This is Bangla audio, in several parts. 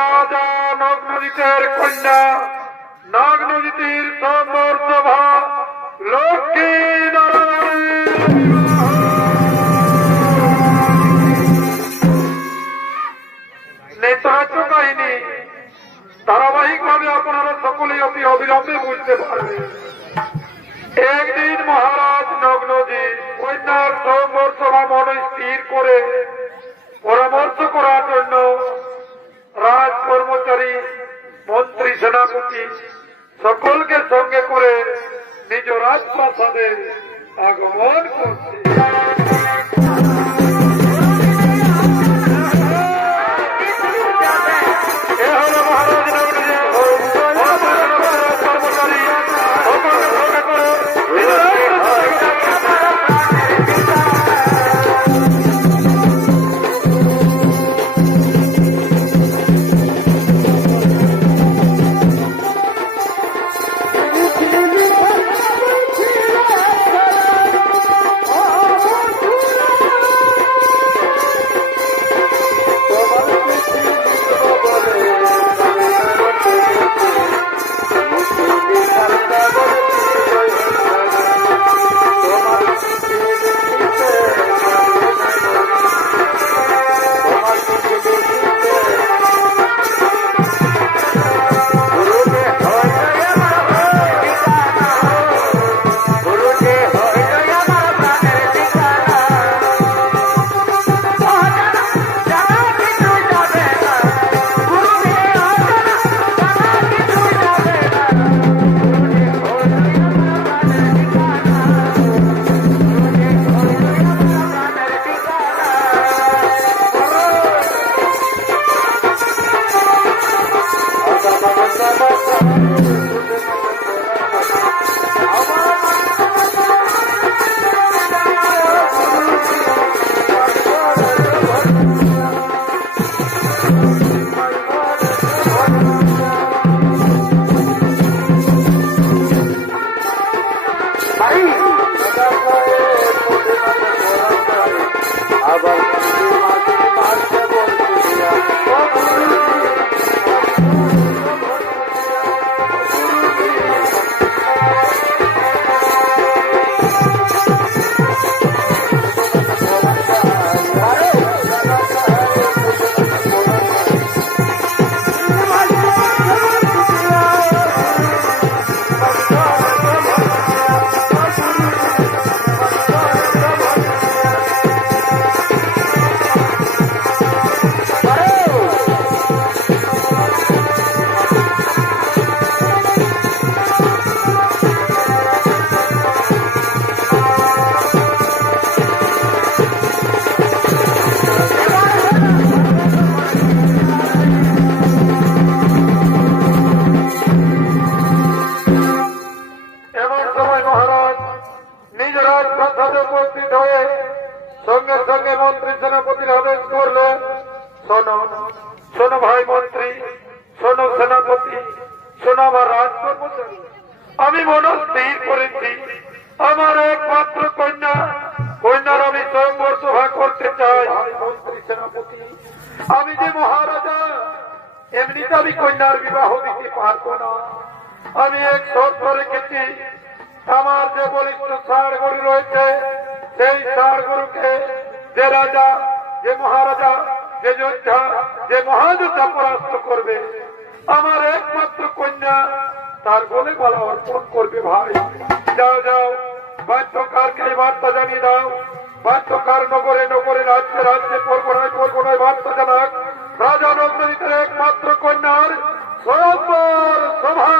রাজা নগ্নজিতের কন্যা নগ্নজিতির সম্বর সভা লক্ষ্মী নেতৃত্ব কাহিনী ধারাবাহিক ভাবে আপনারা সকলেই অতি অবিলম্বে বুঝতে পারবেন। একদিন মহারাজ নগ্নজিৎ কন্যার সম্বর সভা মনে স্থির করে পরামর্শ করার জন্য রাজ কর্মচারী মন্ত্রী সেনাপতি সকলকে সঙ্গে করে নিজ রাজপ্রাসাদে আগমন করছে। শোনো ভাই মন্ত্রী, শোনো সেনাপতি, শোনো আমার রাজ কর্মচারী, আমি মনে স্থির করেছি আমার একমাত্র কন্যার আমি স্বয়ংবর সভা করতে চাই। মন্ত্রী সেনাপতি, আমি যে মহারাজা, এমনিতে আমি কন্যার বিবাহ দিতে পারবো না। আমি এক শর্ত রেখেছি, আমার যে বলিষ্ঠ ষাঁড় গরু রয়েছে সেই ষাঁড় গরুকে যে রাজা, যে মহারাজা, যে যোদ্ধা, যে মহাযোদ্ধা পরাস্ত করবে আমার একমাত্র কন্যা তার গলে গলা অর্পণ করবে। ভাই যাও যাও, বাদ্যকারকে এই বার্তা জানিয়ে দাও, বাদ্যকার নগরে নগরে, রাজ্যে রাজ্যে, পরগনায় পরগনায় বার্তা জানাক রাজা নন্দিনীর একমাত্র কন্যার স্বয়ংবর সভা।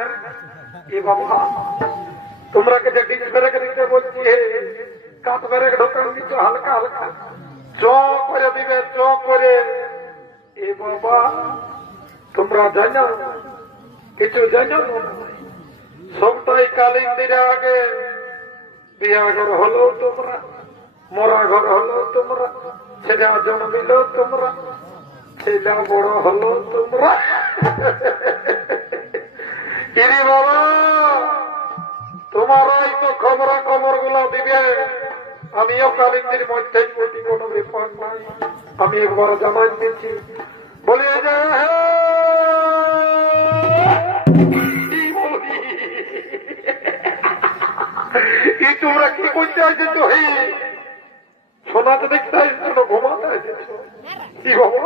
না এ বাবা তোমরা কে যে ডিস ব্রেক দিতে বলছি হে কাট ব্রেক ঢোকান দিচ্ছ হালকা হালকা চ করে দিবে চ করে এ বাবা তোমরা জানো কিছু জানো সবটাই কালিন্দির আগে বিয়া ঘর হলো তোমরা মরা ঘর হলো তোমরা ছেলে জন্মিল তোমরা ছেলে বড় হলো তোমরা কিরে বাবা তোমারাই তো খবরা খবর গুলা দিবে আমিও কালিন্দির মধ্যে কোনো ব্যাপার নাই আমি একবার জানাই দিচ্ছি বলি যে তোমরা কি করতে আসেছ হে শোনাতে দেখতে আসছো না ঘুমাতে আসেছ কি বাবা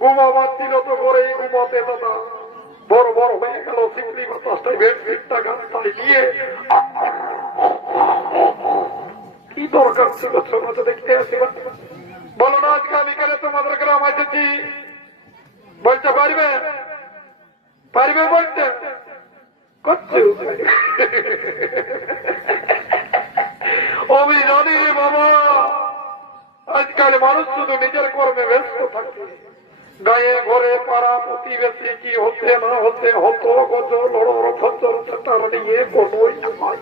ঘুমাবার ছিল তো করে ঘুমাতে দাদা বড় বড় হয়ে গেল শিবলি বাতাসটাই বেডশিটটা গাছটাই দিয়ে কি দরকার ছিল শোনাতে দেখতে আসি বলো না আজকে আমি কেন তোমাদের গ্রাম এসেছি বলতে পারবে পারবে বলতে করছে আমি জানি রে বাবা আজকাল মানুষ শুধু নিজের কর্মে ব্যস্ত থাকে গায়ে ঘরে পাড়া প্রতিবেশী কি হচ্ছে না হচ্ছে হতো গত লড়র ফচর তার নিয়ে কোনোই নাই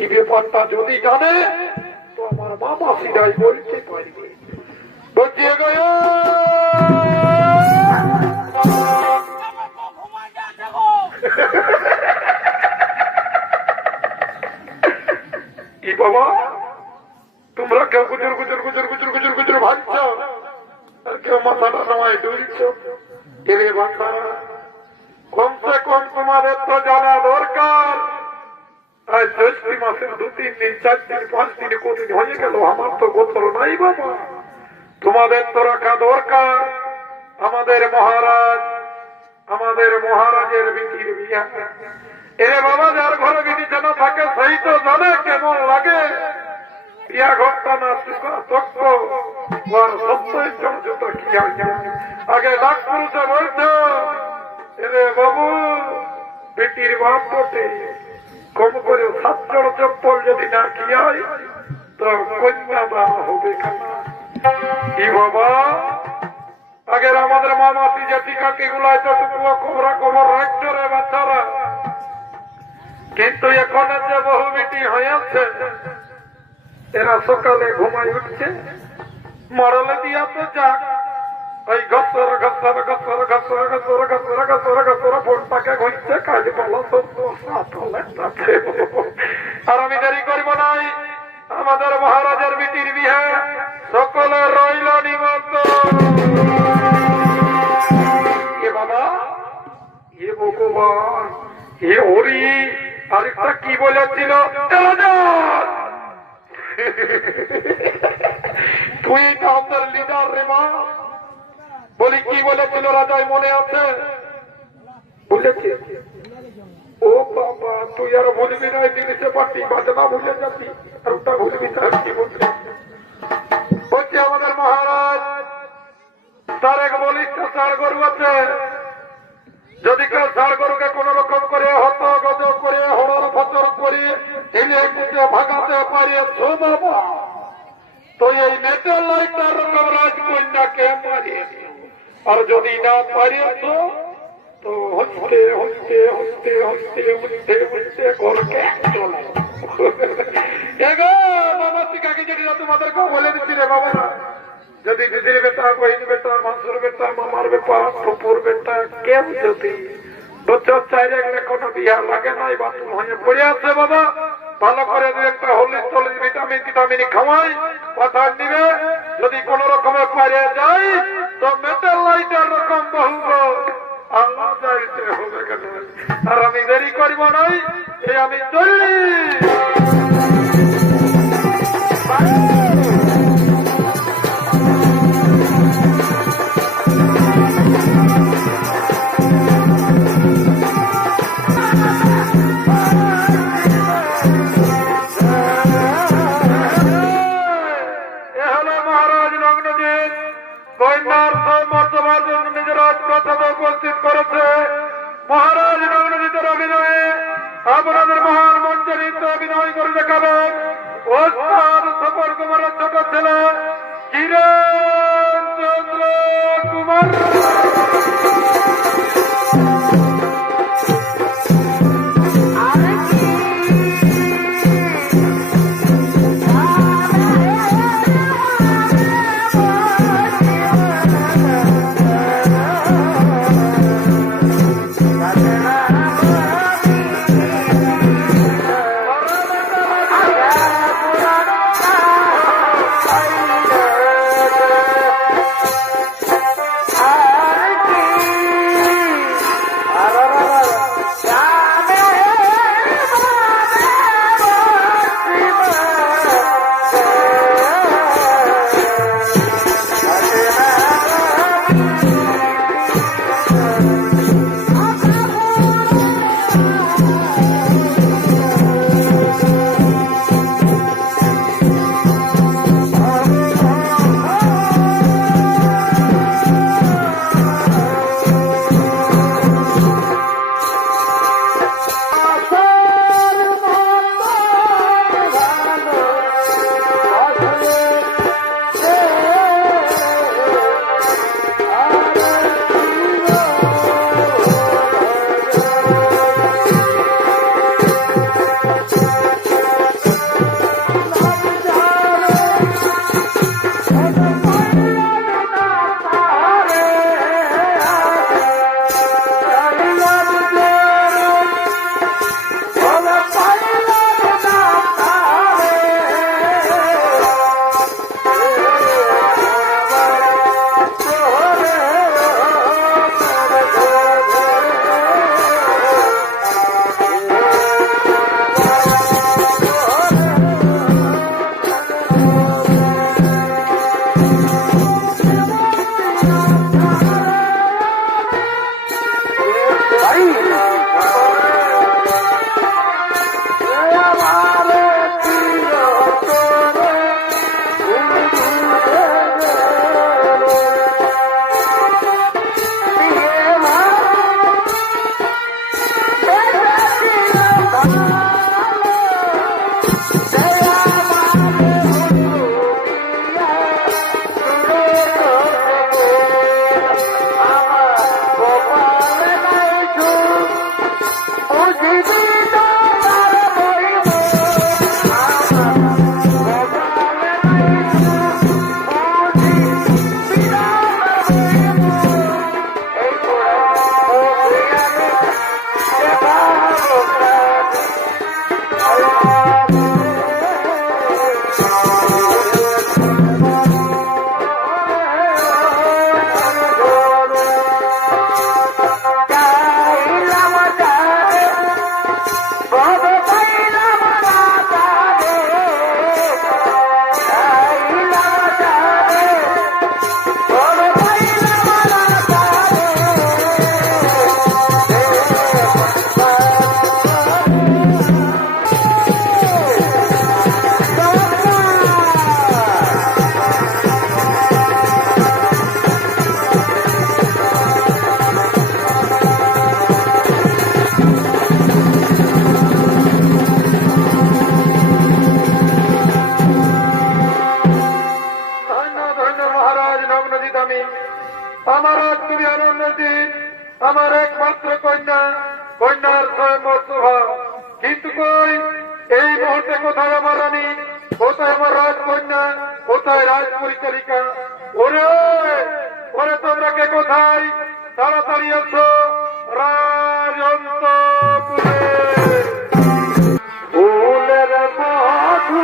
এই ব্যাপারটা যদি জানে তো আমার মা মাসিরাই বলতে পারবে বলছি বাবা তোমরা কেউ গুজর গুজর গুজর গুজর গুজর গুজর ভাবছ আর কেউ মাথাটা নামায় ডুলছ এরে বাবা কমসে কম তোমাদের তো জানা দরকার আজ জ্যৈষ্ঠী মাসের 2-3 দিন 4 দিন 5 দিনে কতদিন হয়ে গেল আমার তো গোচর নাই বাবা তোমাদের তো রাখা দরকার আমাদের মহারাজের বিটির বিয়া এরে বাবা যার ঘরে বিটি যেন থাকে সেই তো জানে কেমন লাগে বিয়া ঘরটা না চক্ষ কি আগে ডাক পুরুষে বলছ এরে বাবু বেটির বাপ বটে কম করে 7 জোড় চপ্পল যদি না খিয়াই তো কন্যা দান হবে কি বাবা আগের আমাদের মামাসি জাতি কাকি গুলাই তো খবরা খবর রাখছো রে বাচ্চারা কিন্তু এখন যে বহু বেটি হয়েছে এরা সকালে ঘুমাই উঠছে মরলে দিয়া তো যাক ওই ঘসর ঘসর ঘসর ঘসর ঘসর ঘসর ঘসর ঘসর ফোনটাকে ঘুরছে কাজ বলো আর আমি দেরি করবো নাই আমাদের মহারাজের বিটির বিয়ে সকলে রইল নিমন্ত্রণ এ বাবা এ ভগবান এ হরি আরেকটা কি বলেছিল তুই তো আমাদের লিডার রে মা বলি কি বলেছিল রাজাই মনে আছে বলেছে ও বাবা তুই আর ভুলবি না জিনিসে পারতি বাজনা ভুলে যাবি আর ওটা ভুলবি না কি বলছে বলছে আমাদের মহারাজ তার এক বলিষ্ঠ ষাড় গরু আছে যদি কেউ ষাড় গরুকে কোন রকম করে হত গজ করে হড়র ফচর করে ঢিলে কুচে ভাগাতে পারে বাবা তো এই নেটের লাইটার রকম রাজকন্যাকে মারিয়ে আর যদি না পারিয়েছ তো হস্তে হস্তে হস্তে হস্তে হস্তে হস্তে ঘরকে চলে বাবা শিকাকে যেটি তোমাদেরকে বলে দিচ্ছি রে বাবা যদি দিদির বেটা বহিন বেটা মাসুর বেটা মামার বেটা ফুপুর বেটা কেউ যদি বছর 4 গেলে কোনো বিয়া লাগে নাই বাথরুম হয়ে পড়ে আছে বাবা ভালো করে দু একটা হলিস টলিস ভিটামিন খাওয়াই পাঠান দিবে যদি কোন রকমের পারে যাই তো মেটাল লাইটার রকম বহু আল্লাহ যাইতে হবে কেন আর আমি দেরি করিব নাই এই আমি চলি উপস্থিত করেছে মহারাজ নগ্নজিতের আপনাদের মহান মঞ্চে নৃত্য অভিনয় করে দেখাবেন ওস্তাদ সফর কুমারের ছোট ছেলে কিরণ চন্দ্র কুমার। আমার আজ খুবই আনন্দের দিন। আমার একমাত্র কন্যা, কন্যার স্বয়ম্বর শোভা, কিন্তু কই এই মুহূর্তে কোথায় আমার রানী, কোথায় আমার রাজকন্যা, কোথায় রাজ পরিচারিকা? ওরে ওরে তোমরা কে কোথায়? তাড়াতাড়ি আসো রাজন্তপুরে। ফুলের মধু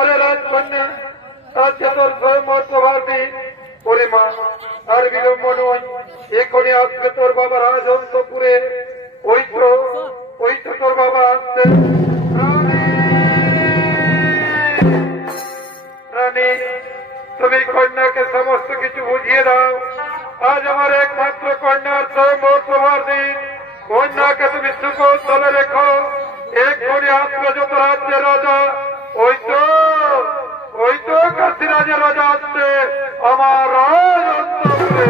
ওরে রাজকন্যা, আজকে তোর স্বয়ম্বর প্রভার দিন। ওরে মা, আর বিলম্ব নয়, এখনই আজকে তোর বাবা রাজন্তপুরে। ওই তো তোর বাবা আসছে। রানী, রানী, তুমি কন্যাকে সমস্ত কিছু বুঝিয়ে দাও। আজ আমার একমাত্র কন্যার স্বয়ম্বর প্রভার দিন। কন্যাকে তুমি সুকৌশলে রেখো। এক্ষুনি আসবে যত রাজ্যের রাজা। ওই তো কাশীরাজের রাজা আসছে আমার রাজন্তপুরে।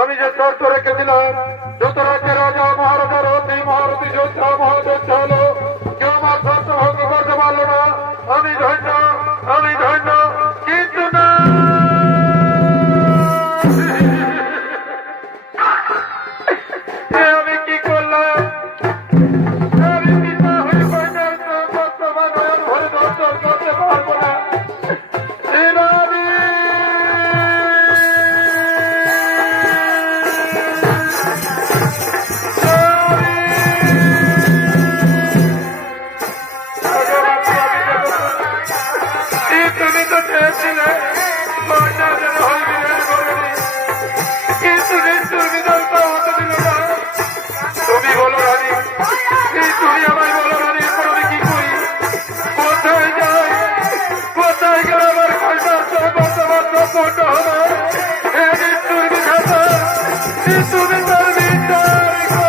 আমি যে শর্ত রেখেছিলাম, যত রাজ্যের রাজা মহারাজা রথী মহারথী যোদ্ধা মহাযোদ্ধা হলো, কেউ আমার শর্ত ভঙ্গ করতে পারলো না। আমি ধন্য, কিন্তু না, আমি কি করলাম? আমি পিতা হয়ে কন্যার বর্তমান নয়ন ভরে দর্শন করতে পারবো না। তুমি তো চেয়েছিলে কন্যা যেন হয় বিরাট করেনি, কিন্তু নিশ্চয় বিধানটা হতে দিল না। তুমি বলো রানী, তুমি আমায় বলো রানী, এখন আমি কি করি? কোথায় যাই? কোথায় গেলে আমার কন্যার বর্তমান সম্পন্ন হবে? নিশ্চয় বিধাতা, তুমি তার বিচার করো।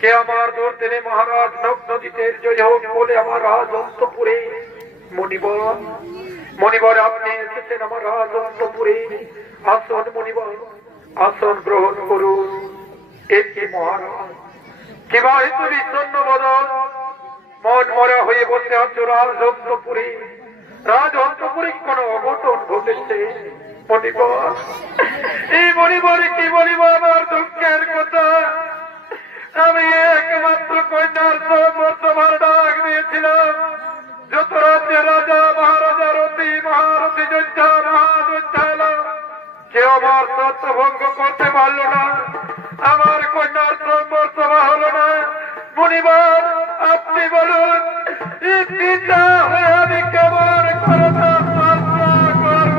কে আমার দূর দিনে মহারাজ নগ্নজিতের জয় হোক বলে আমার রাজন্তপুরে। মণিবর আপনি এসেছেন আমার রাজন্তপুরে। আসন মণিবর, আসন গ্রহণ করুন। একে মহারাজ কিবাহিত বিষণ্ণ বদন, মন মরা হয়ে বসে আছো রাজন্তপুরে। রাজন্তপুরে কোন অঘটন ঘটে ঘটেছে। মণিবর, এই মণিবরে কি বলিব আমার দুঃখের কথা। আমি একমাত্র কন্যার বর্তমান ডাক দিয়েছিলাম। যত রাজ্যের রাজা মহারাজা রতি মহারথী যোদ্ধা মহাযোদ্ধা এলো, কেউ আমার শর্ত ভঙ্গ করতে পারল না। আমার কন্যার সম্বর্ধনা হলো না। মণিবর, আপনি বলুন, এই পিতা হয়ে আমি কেমন করোনা চর্চা করব?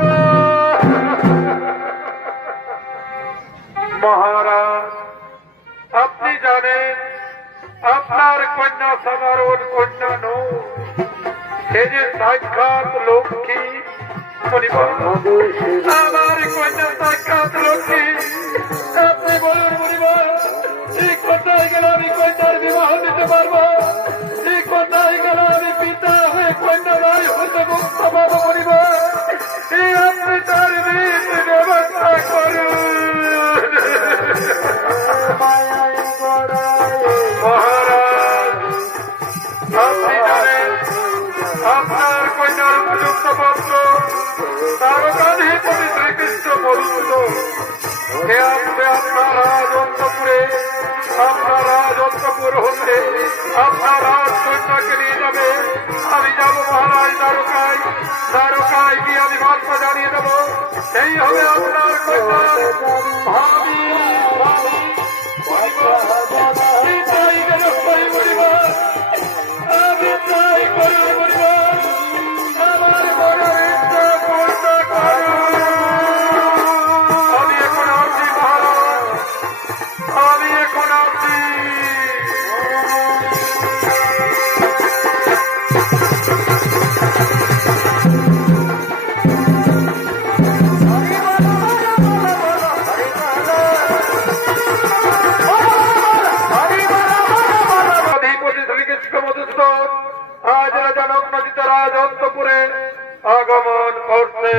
মহারাজ, আপনি জানেন আপনার কন্যা সাধারণ কন্যা নয়, সে যে সাক্ষাৎ লক্ষ্মী। মণিবর, আমার কন্যা সাক্ষাৎ লক্ষ্মী। আপনি বলুন মণিবর, এই কোথায় গেলে আমি কন্যার বিবাহ দিতে পারবো? এই কোথায় গেলে আমি পিতা হয়ে কন্যা ভাই হতে মুক্ত পাবো? মণিবর, এই আপনি তার ব্যবস্থা করুন। মহারাজ, আপনি জানেন আপনার কন্যার উপযুক্ত পত্র তারকাধিপতি শ্রীকৃষ্ণ বলুন, সে আসবে আপনার রাজন্তপুরে। আপনার রাজন্তপুর হতে আপনার রাজকন্যাকে নিয়ে যাবে। আমি যাব মহারাজ দ্বারকায়। দ্বারকায় গিয়ে আমি বার্তা জানিয়ে দেবো, সেই হবে আপনার কন্যা ভাবি। আমি তাই করি পরিবার, আমার মনের ইচ্ছা পূর্ণ করুন। আমি এখন আছি মহারাজ, আমি এখন আছি। আজ রাজা নগ্নজিত রাজন্তপুরে আগমন করছে।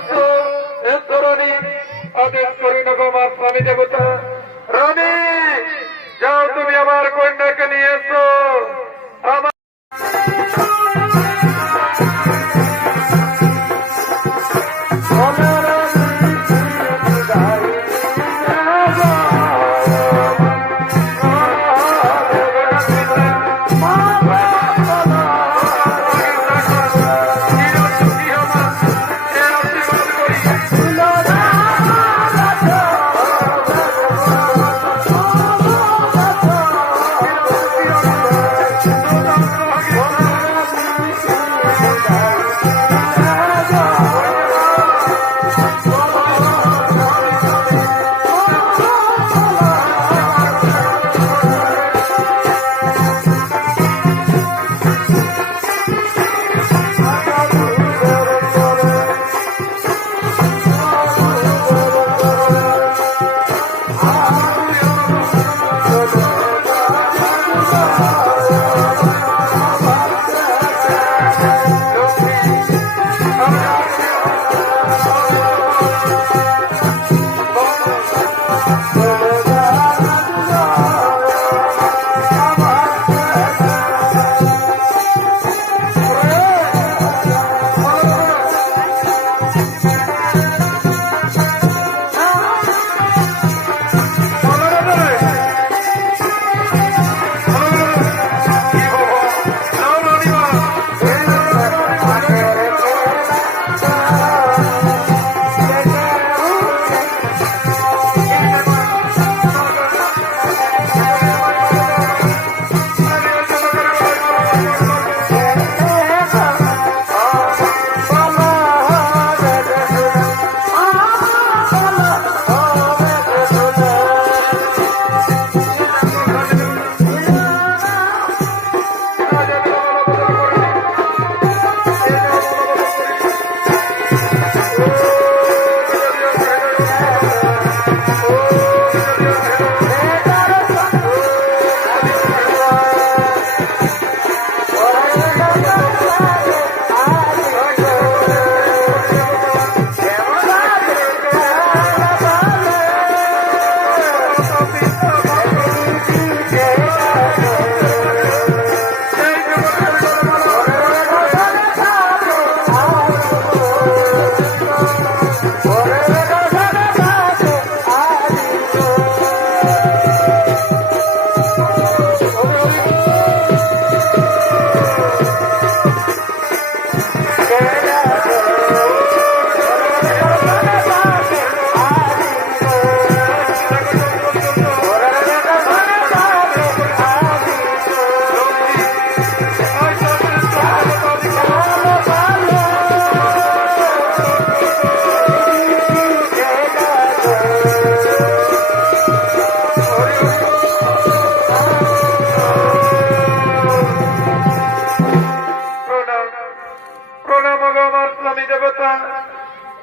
এসো এসো রানী, আদেশ করি না গো আমার স্বামী দেবতা। রানী যাও, তুমি আমার কন্যাকে নিয়ে এসো। আমার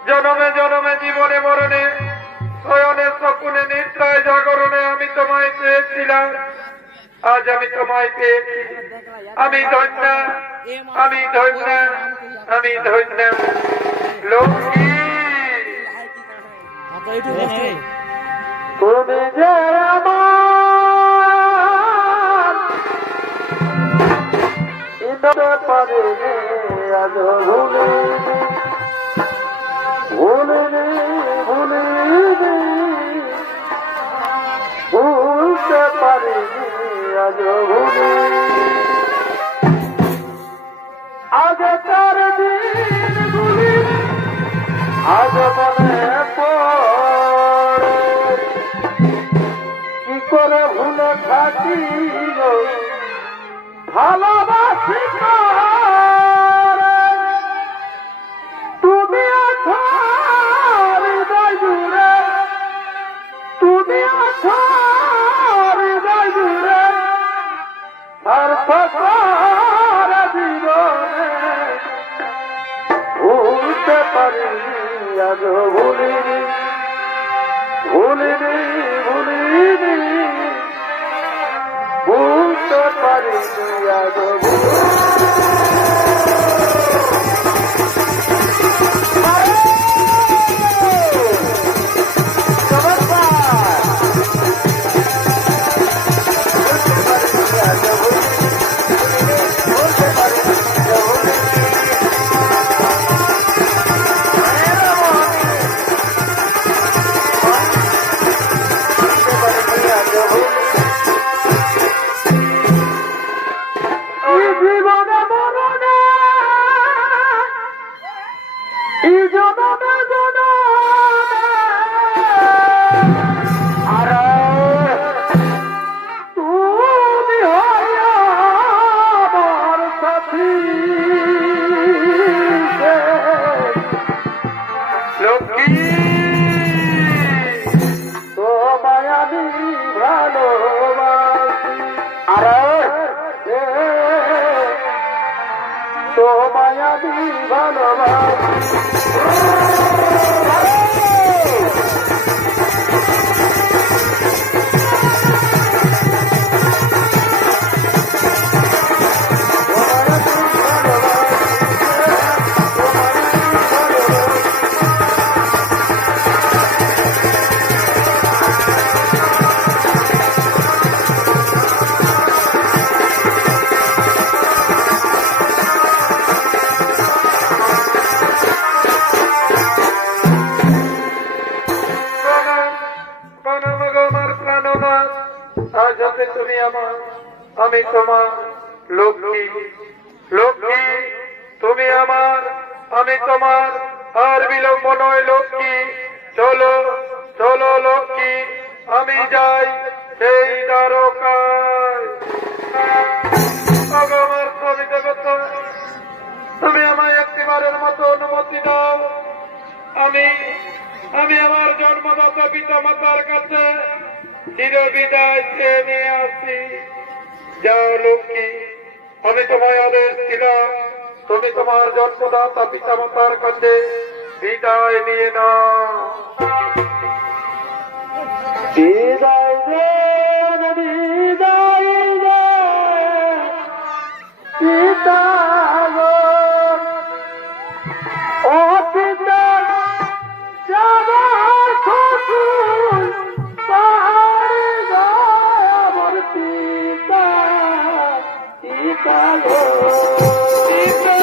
জনমে জনমে জীবনে মরণে শয়নে শকুনে নিদ্রায় জাগরণে আমি তোমায় পেয়েছিলাম, আজ আমি তোমায় পেয়েছি। আমি ধন্য, আমি ধন্য, আমি ধন্য। লক্ষ্মী তুমি যে আমার ইন্দে পারে আজ ভুলিনি ভুলিনি ভুলতে পারিনি আজ ভুলিনি। আগে তার দিন ভুলি আজ মনে পড়ে, কি করে ভুলে থাকি ভালোবাসি তুমি আছো হৃদয় জুড়ে, তুমি আছো হৃদয় জুড়ে সার্থক জীবনে ভুলতে পারিনি আজ ভুলিনি ভুলিনি ভুলিনি ভুলতে পারিনি আজ ভুলিনি। লক্ষ্মী তোমায় আমি ভালোবাসি, আরে তোমায় আমি ভালোবাসি। আজ হতে তুমি আমার, আমি তোমার লক্ষ্মী লক্ষ্মী, তুমি আমার, আমি তোমার, আর বিলম্ব নয় লক্ষ্মী, চলো চলো লক্ষ্মী, আমি যাই সেই দ্বারকায়। আমার স্বামী দেবতা, তুমি আমায় একটিবারের মতো অনুমতি দাও, আমি আমার জন্মদাতা পিতা মাতার কাছে চিরবিদায় চেয়ে নিয়ে আসি। যাও লক্ষ্মী, আমি তোমায় আদেশ দিলাম, তুমি তোমার জন্মদাতা পিতা মাতার কাছে বিদায় নিয়ে নাও। বিদায় দেন, বিদায় দেন, পিতা গো, ও পিতা যাব শ্বশুর পাহাড়ে যায় আমার পিতা, পিতা গো, পিতা।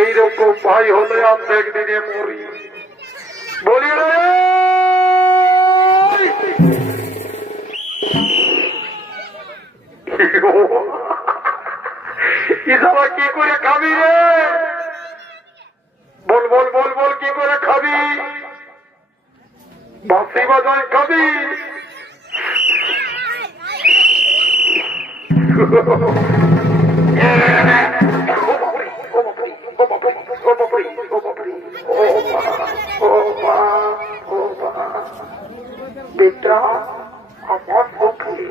এইরকম ভাই হলে অর্ধেক দিনে মরি বলি রে ইসারা কি করে খাবি রে বল বল বল বল কি করে খাবি বাঁশি বাজায় খাবি বেটা আমার পক্ষে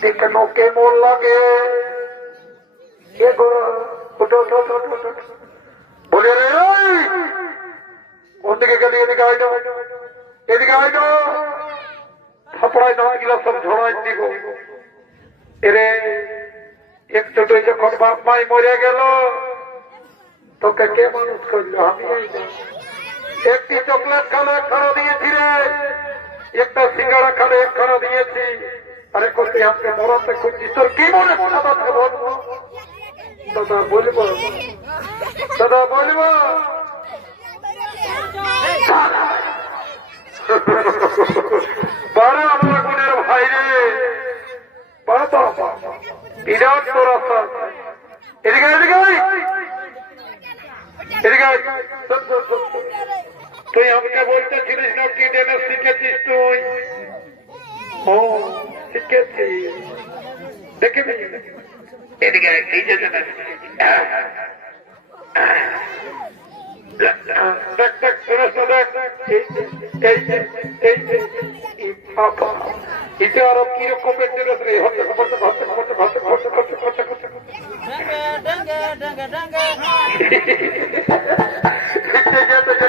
দেখানো কেমন লাগে বলে রে ওদিকে গেলি এদিকে আইনো এদিকে আইনো থাপড়ায় না গিলা সব ঝড়াই দিব এরে একটু যখন বাপ মাই মরে গেল তোকে কে মানুষ করলো আমি একটি চকলেট খালো একখানা দিয়েছি রে একটা সিঙ্গারা খালো একখানা দিয়েছি আরে করতে আমাকে মরাতে খুঁজছি তোর কি মনে দাদাকে বলবো দাদা বলবো দাদা বলবো বারো আমার গুণের ভাই রে বিরাট তোর আশা এদিকে এদিকে এদিকে তুই আমাকে বলতেছিলিস না কি ডেনে শিখেছিস তুই ও শিখেছি দেখে এদিকে এই যে দেখ দেখ শুনেছ দেখ এটা আরো কিরকম ড্রেস রে হচ্ছে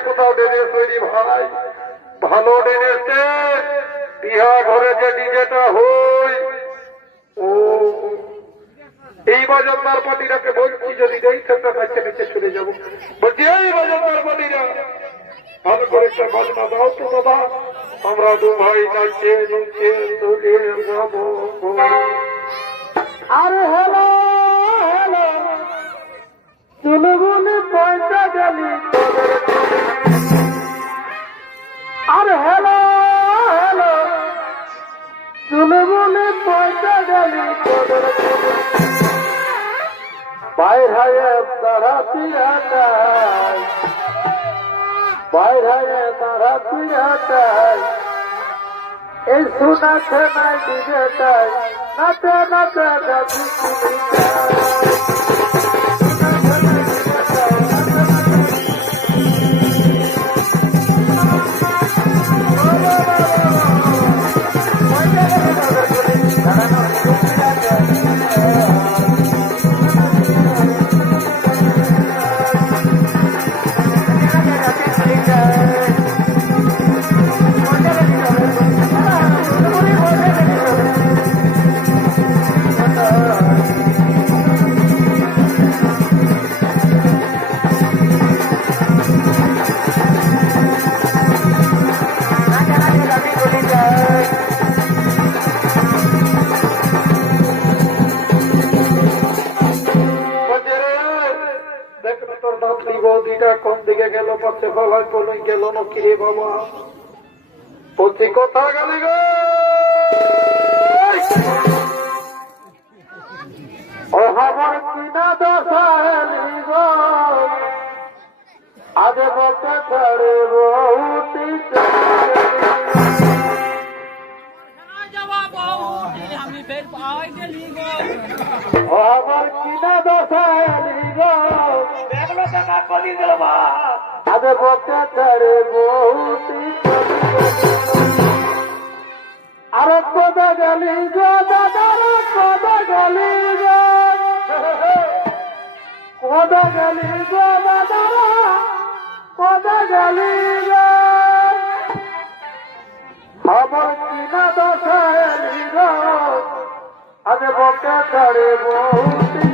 কোথাও ড্রেস তৈরি ভাই ভালো ড্রেস বিহা ঘরে যে ডিজেটা হই ও এই বাজার পার্টিটাকে বলছি যদি এই একটা বাচ্চা নিচে চলে যাবো বলছি এই বাজার পার্টিরা ভালো করে একটা বাজনা দাও তো দাদা আমরা দু ভাই নাচে নুচে চলে যাবো আরে হ্যালো হ্যালো চুলবুলি পয়সা গেলি আরে হ্যালো হ্যালো চুলবুলি পয়সা পিড়াটাই বাইরে তারা পিড়াটাই এই শোনাছে নাই দিবেটাই নাচে নাচে গাছি কোন দিকে গেল পাচ্ছে ফলায় কোনই গেল নকিরে বাবা বলছি কোথা গেলি গো ও আমার কিনা দশালি গো আগে বলতে ছাড়ে বহুটি ও আমার কিনা দশালি গো আগে বলতে ছাড়ে বহুটি আরে কোথা গেলি গো দাদার কোথা গেলি গো কোথা গেলি গো দাদার কোথা গেলি গো আমার কিনা দশালি গো আগে বলতে ছাড়ে বহুটি